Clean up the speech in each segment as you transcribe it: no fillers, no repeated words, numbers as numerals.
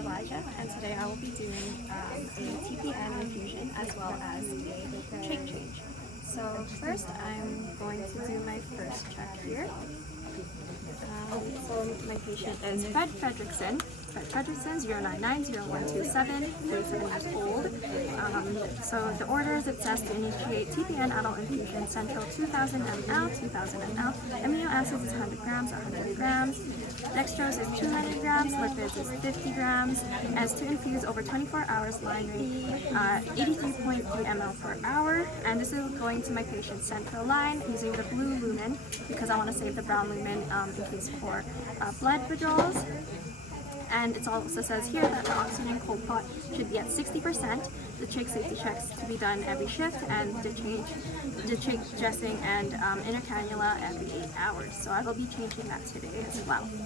Elijah, and today I will be doing a TPN infusion as well as a trach change. So first I'm going to do my first check here. So my patient is Fredrickson. Fredrickson, 0990127, 37 years old. So the orders, it says to initiate TPN adult infusion, central 2000 ml, 2000 ml, amino acids is 100 grams, 100 grams, dextrose is 200 grams, lipids is 50 grams, as to infuse over 24 hours, line rate 83.3 ml per hour, and this is going to my patient's central line using the blue lumen because I want to save the brown lumen in case for blood withdrawals. And it also says here that the oxygen and cold pot should be at 60%. The trach safety checks to be done every shift, and the trach dressing and inner cannula every 8 hours. So I will be changing that today as well. I'm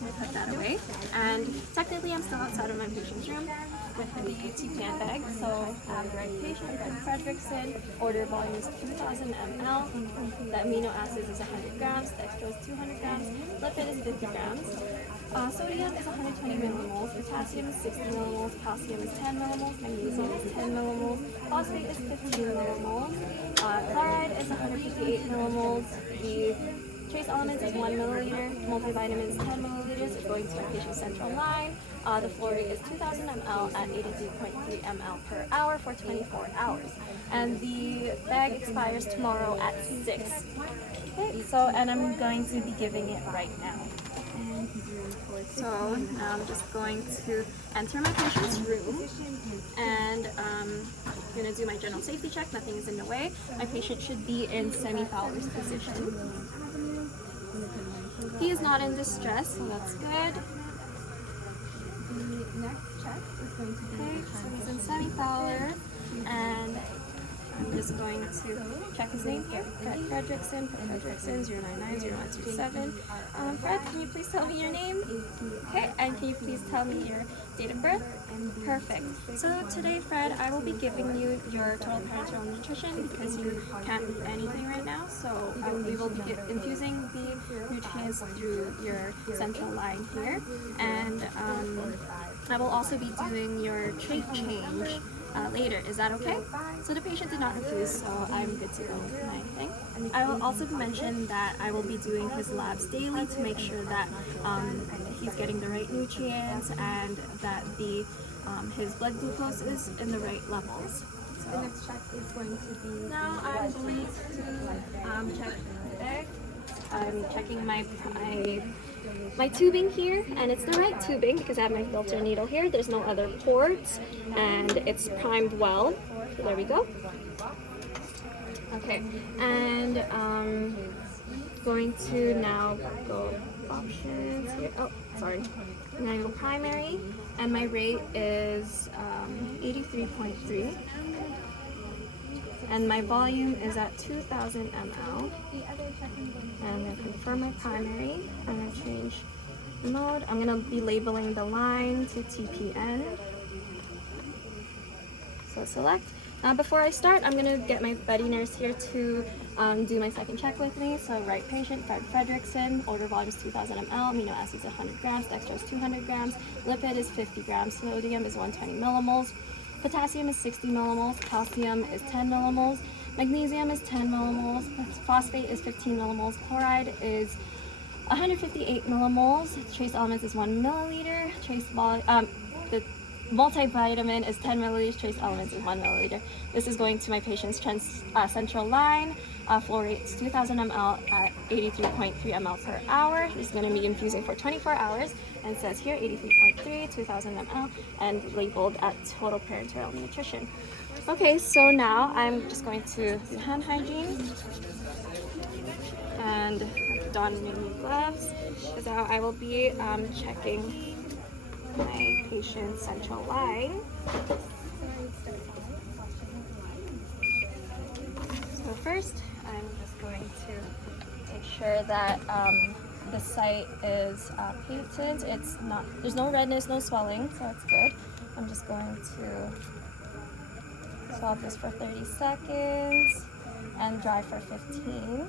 going to put that away. And technically I'm still outside of my patient's room with the TPN bag. So the right patient, Fredrickson, order volume is 2000 ml. The amino acids is 100 grams, dextrose is 200 grams, lipid is 50 grams. Sodium is 120 millimoles, potassium is 60 millimoles, calcium is 10 millimoles, magnesium is 10 millimoles, phosphate is 15 millimoles, chloride is 158 millimoles, the trace elements is 1 milliliter, multivitamin is 10 milliliters, it's going to my patient's central line. The flow rate is 2000 ml at 83.3 ml per hour for 24 hours. And the bag expires tomorrow at 6. Okay, so, and I'm going to be giving it right now. So now I'm just going to enter my patient's room, and I'm going to do my general safety check. Nothing is in the way. My patient should be in semi-Fowler's position. He is not in distress, so that's good. The next check is going to be, so he's in semi-Fowler, and I'm just going to check his name here. Fredrickson, Fredrickson, 0990127. Fred, can you please tell me your name? Okay, and can you please tell me your date of birth? Perfect. So today, Fred, I will be giving you your total parenteral nutrition because you can't eat anything right now. So we will be infusing the nutrients through your central line here. And I will also be doing your trach change later. Is that okay? So the patient did not refuse, so I'm good to go with my thing. I will also mention that I will be doing his labs daily to make sure that he's getting the right nutrients and that his blood glucose is in the right levels. So the next check is going to be, now I'm going to check the bag. I'm checking my tubing here, and it's the right tubing because I have my filter needle here. There's no other ports, and it's primed well. So there we go. Okay, and going to now go options here. Oh, sorry. I'm gonna go primary, and my rate is 83.3. And my volume is at 2000 ml. And I'm going to confirm my primary. I'm going to change mode. I'm going to be labeling the line to TPN. So select. Before I start, I'm going to get my buddy nurse here to do my second check with me. So right patient, Fredrickson, order volume is 2000 ml, amino acids 100 grams, dextrose 200 grams, lipid is 50 grams, sodium is 120 millimoles. Potassium is 60 millimoles, calcium is 10 millimoles, magnesium is 10 millimoles, phosphate is 15 millimoles, chloride is 158 millimoles, trace elements is 1 milliliter, the multivitamin is 10 milliliters, trace elements is 1 milliliter. This is going to my patient's central line. Flow rate is 2000 ml at 83.3 ml per hour. This is going to be infusing for 24 hours, and it says here 83.3, 2000 ml, and labeled at total parenteral nutrition. Okay, so now I'm just going to do hand hygiene and don my new gloves, because now I will be checking my patient's central line. So first, I'm just going to make sure that the site is patent. It's not, there's no redness, no swelling, so it's good. I'm just going to swab this for 30 seconds and dry for 15.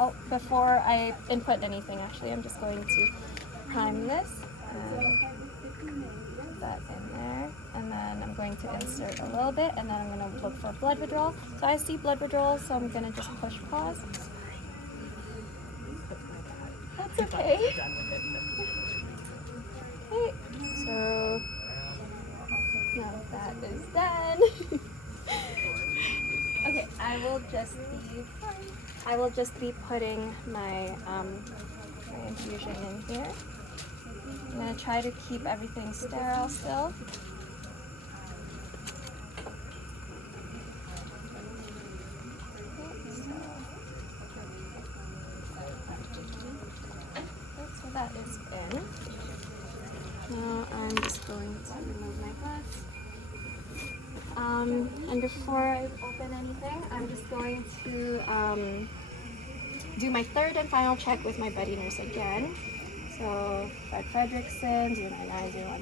oh, before I input anything, actually, I'm just going to prime this and put that in there, and then I'm going to insert a little bit, and then I'm going to look for blood withdrawal. So I see blood withdrawal, so I'm going to just push pause. That's okay. Okay, so now that is done. Okay, I will just be putting my my infusion in here. I'm gonna try to keep everything sterile still. So that is in. Now I'm just going to remove my gloves. And before I open anything, I'm just going to do my third and final check with my buddy nurse again. So Fredrickson,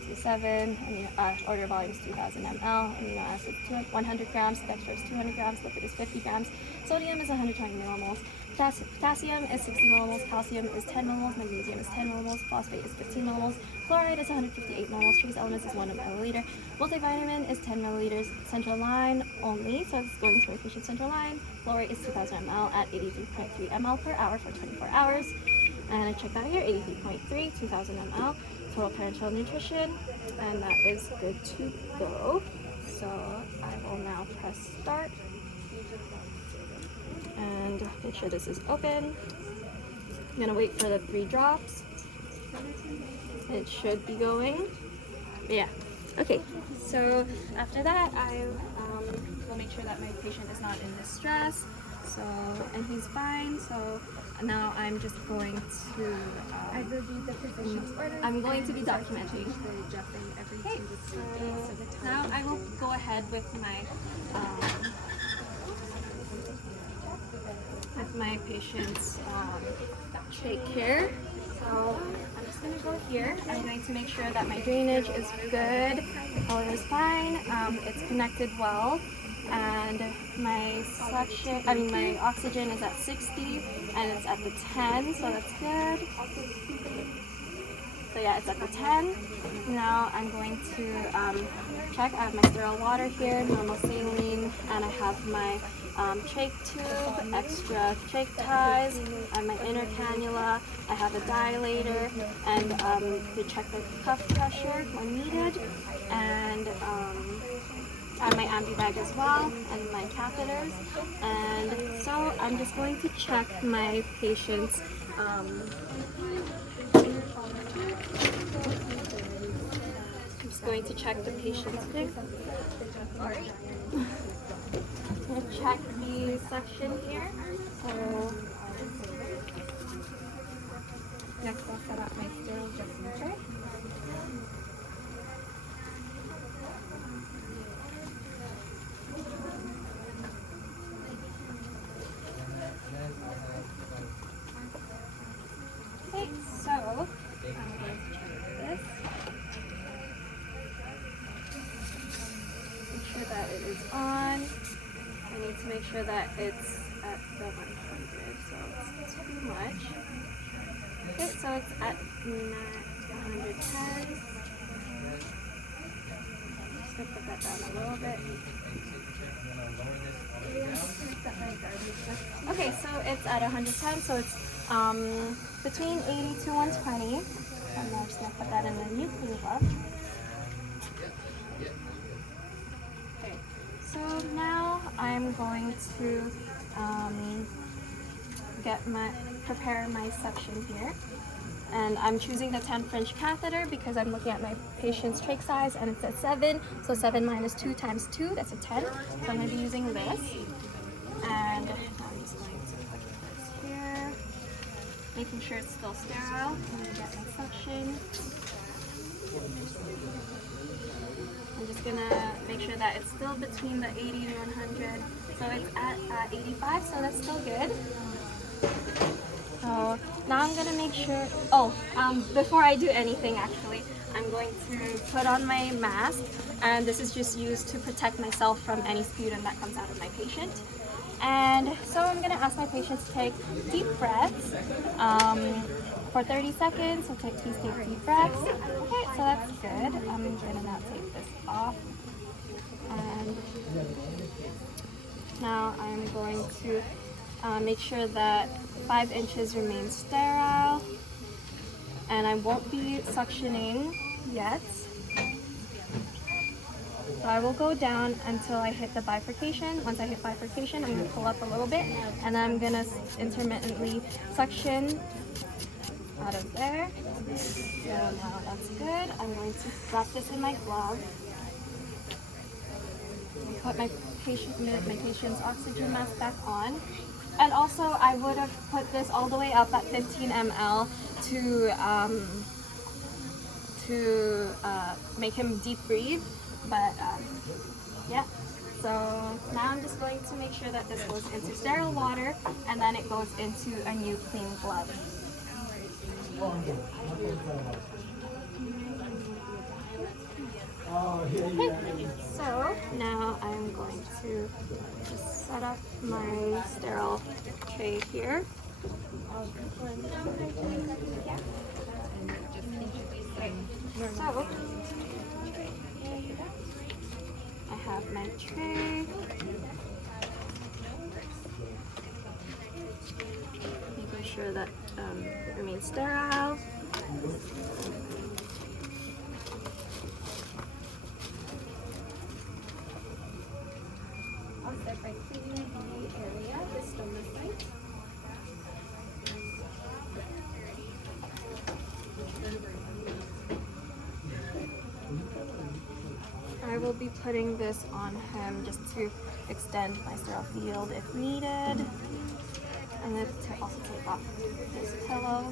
0990127, order volume is 2000 ml, amino acids 100 grams, dextrose 200 grams, lipid is 50 grams, sodium is 120 millimoles, potassium is 60 millimoles, calcium is 10 millimoles, magnesium is 10 millimoles, phosphate is 15 millimoles, chloride is 158 millimoles, trace elements is 1 milliliter, multivitamin is 10 milliliters, central line only, so it's going to my patient's central line, fluoride is 2000 ml at 83.3 ml per hour for 24 hours. And I checked out here, 83.3, 2000 ml, total parenteral nutrition, and that is good to go. So I will now press start and make sure this is open. I'm gonna wait for the 3 drops. It should be going. Yeah, okay. So after that, I will make sure that my patient is not in distress. So, and he's fine, so now I'm just going to, I've reviewed the physician's orders. I'm going to be documenting. Adjusting every Okay, 2 to 3 days of the time. now I will go ahead with my patient's shake here. So I'm just going to go here. I'm going to make sure that my drainage is good, the color is fine, it's connected well. And my suction, my oxygen is at 60 and it's at the 10, so that's good. So yeah, it's at the 10. Now I'm going to check. I have my sterile water here, normal saline, and I have my trach tube, extra trach ties, and my inner cannula. I have a dilator, and to check the cuff pressure when needed, and I have my ambu bag as well, and my catheters. And so I'm just going to check my patient's I'm just going to check the patient's Sorry. I'm going to check the suction here. So next I'll set up my sterile dressing tray. Okay, so I'm going to check this. Make sure that it is on. I need to make sure that it's at the 100, so it's too much. Okay, so it's at 110. I'm just going to put that down a little bit. Okay, so it's at 110, so it's between 80 to 120. And I'm just going to put that in a new clean glove. Okay, so now I'm going to prepare my suction here. And I'm choosing the 10 French catheter because I'm looking at my patient's trach size and it's at 7. So 7 minus 2 times 2, that's a 10. So I'm going to be using this. And I'm just going to put this here, making sure it's still sterile. I'm going to get my suction. I'm just going to make sure that it's still between the 80 and 100. So it's at 85, so that's still good. So now I'm gonna make sure, before I do anything actually, I'm going to put on my mask, and this is just used to protect myself from any sputum that comes out of my patient. And so I'm gonna ask my patients to take deep breaths for 30 seconds. So please take deep breaths. Okay, so that's good. I'm gonna now take this off. And now I'm going to make sure that 5 inches remain sterile. And I won't be suctioning yet. So I will go down until I hit the bifurcation. Once I hit bifurcation, I'm going to pull up a little bit, and then I'm going to intermittently suction out of there. So now that's good. I'm going to wrap this in my glove. Put my patient's oxygen mask back on. And also, I would have put this all the way up at 15 ml to make him deep breathe. But yeah, so now I'm just going to make sure that this goes into sterile water and then it goes into a new clean glove. Okay, so now I'm going to just set up my sterile tray here. So I have my tray. Making sure that it remains sterile. I'll start by cleaning the area, the stoma site. I will be putting this on him just to extend my sterile field if needed. And then to also take off this pillow.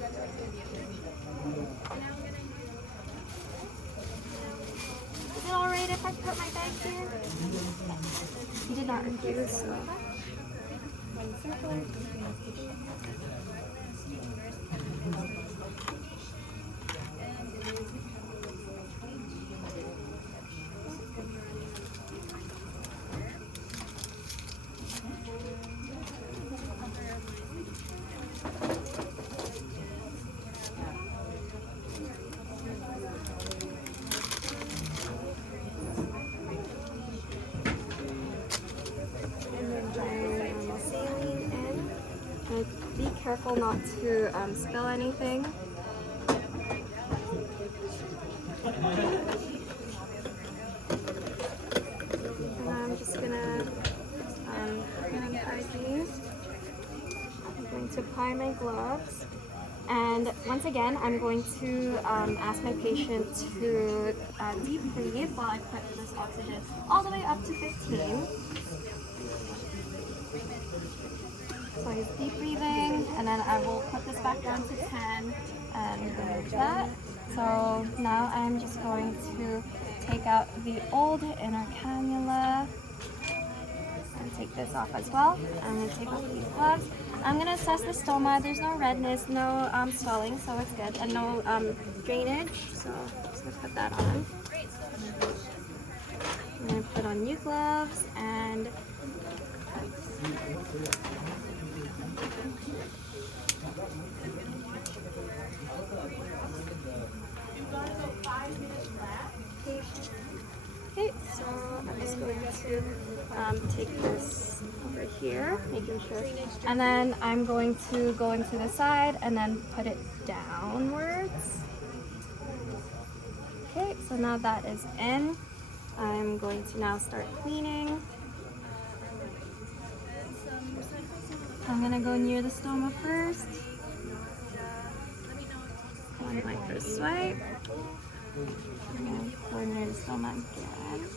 Is it alright if I put my bag here? He did not refuse, so. Be careful not to spill anything. And I'm just gonna hygiene. I'm going to apply my gloves. And once again, I'm going to ask my patient to deep breathe while I put this oxygen all the way up to 15. So he's deep breathing, and then I will put this back down to 10 and remove that. So now I'm just going to take out the old inner cannula and take this off as well. I'm going to take off these gloves. I'm going to assess the stoma. There's no redness, no swelling, so it's good, and no drainage. So I'm just going to put that on. I'm going to put on new gloves and okay, so I'm just going to take this over here, making sure, and then I'm going to go into the side and then put it downwards. Okay, so now that is in. I'm going to now start cleaning. I'm gonna go near the stoma first. On my first swipe. And go near the stoma again.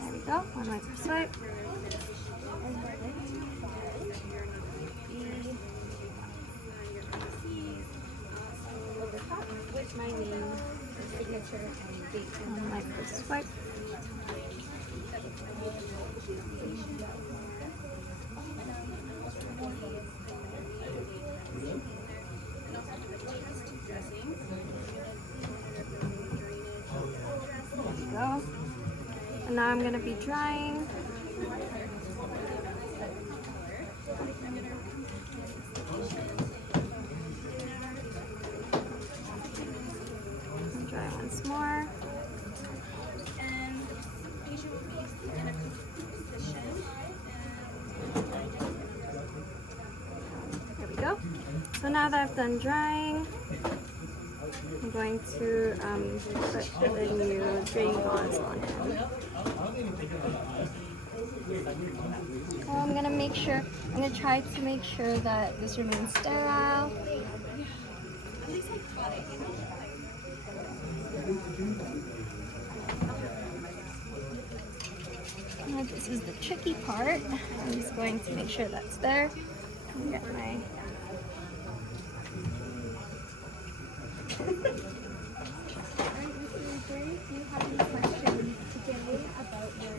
There we go, on my first swipe. With my name, signature, and date. On my first swipe. There we go. And now I'm going to be drying. Dry once more. And patient will be in a position. There we go. So now that I've done drying, I'm going to put the new drain gauze on him. So I'm gonna try to make sure that this remains sterile. Now this is the tricky part. I'm just going to make sure that's there. Get my Do you have any questions today about your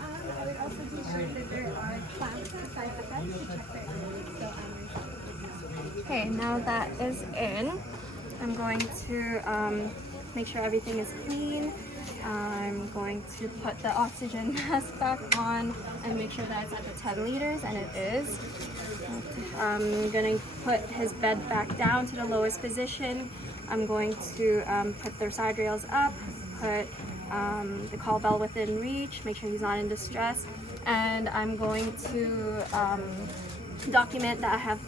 I would also be sure that there are clamps beside the bed to check their so Okay, now that is in, I'm going to make sure everything is clean. I'm going to put the oxygen mask back on and make sure that it's at the 10 liters, and it is. I'm going to put his bed back down to the lowest position. I'm going to put their side rails up, put the call bell within reach, make sure he's not in distress, and I'm going to document that I have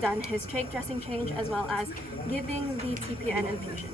done his trach dressing change as well as giving the TPN infusion.